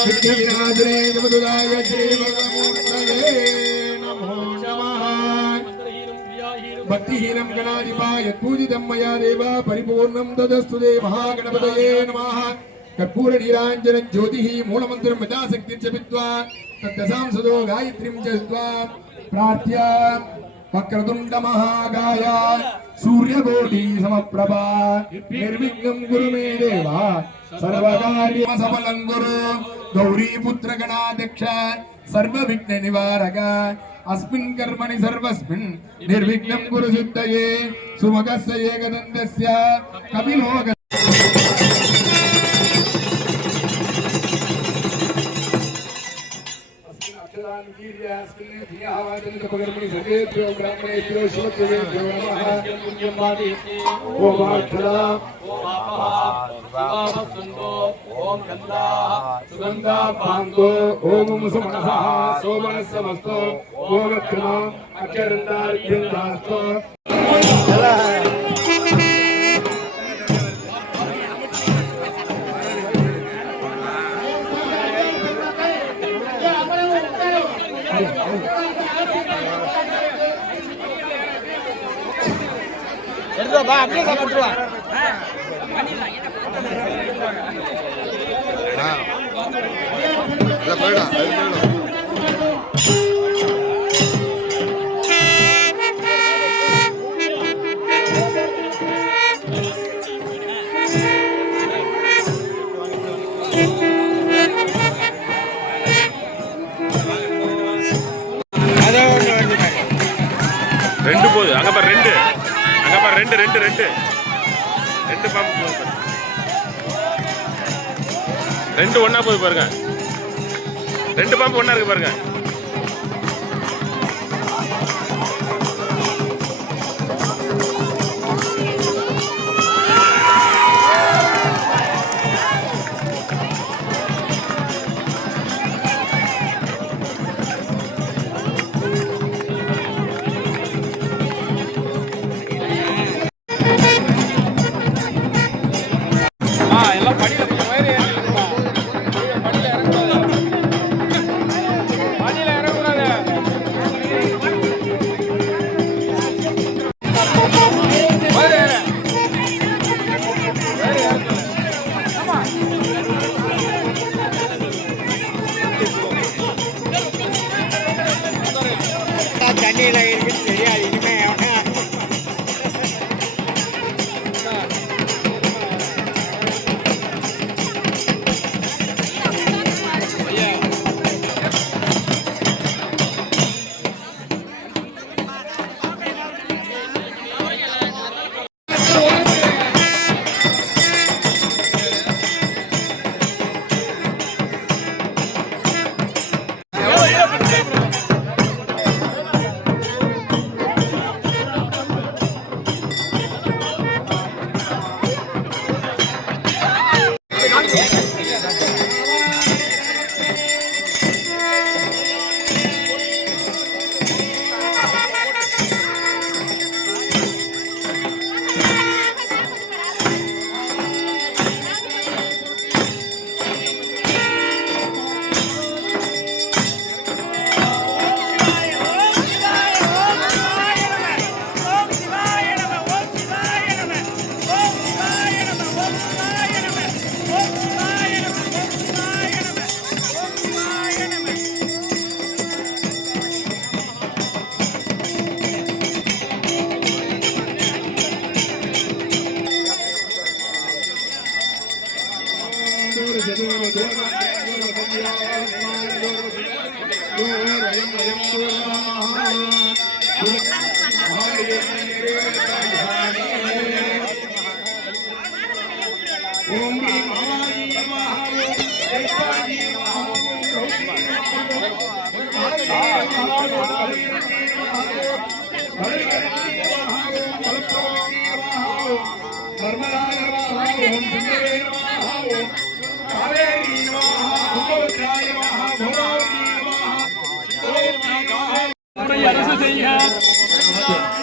विघ्नविनाशने जगदुदाय श्रीमूर्तये नमो नमः। भक्तिहीनं गणाधिपाय पूजितं मया देव परिपूर्णं तदस्तु ते महागणपतये नमः। कर्पूर नीरांजन ज्योतिः मूलमन्त्रं मदाशक्तिं च विद्वा तत्तसां सदो गायत्रीं च स्त्वा प्रार्थ्य वक्रतुण्ड महाकाय सूर्यकोटि समप्रभा निर्विघ्नं कुरु मे देव सर्वकार्यं सफलं कुरु। गौरीपुत्र गणाध्यक्ष सर्वविघ्न निवारक अस्मिन् कर्मणि सर्वस्मिन् निर्विघ्नं कुरु सिद्धये सुमगस्य एकदन्तस्य कपिलो ओम गंधा सुगंधा पांतो ओम सुमनसा सोमनसमस्तो ओम क्षमा अक्षरंदार्यंदास्तो बा अपने का कंट्रोल हां बेटा ரெண்டு போகுது அங்க பாரு ரெண்டு ரெண்டு ரெண்டு ரெண்டு ரெண்டு பாம்பு போகுது ரெண்டு ஒண்ணா போகுது பாருங்க ரெண்டு பாம்பு ஒண்ணா இருக்கு பாருங்க नमः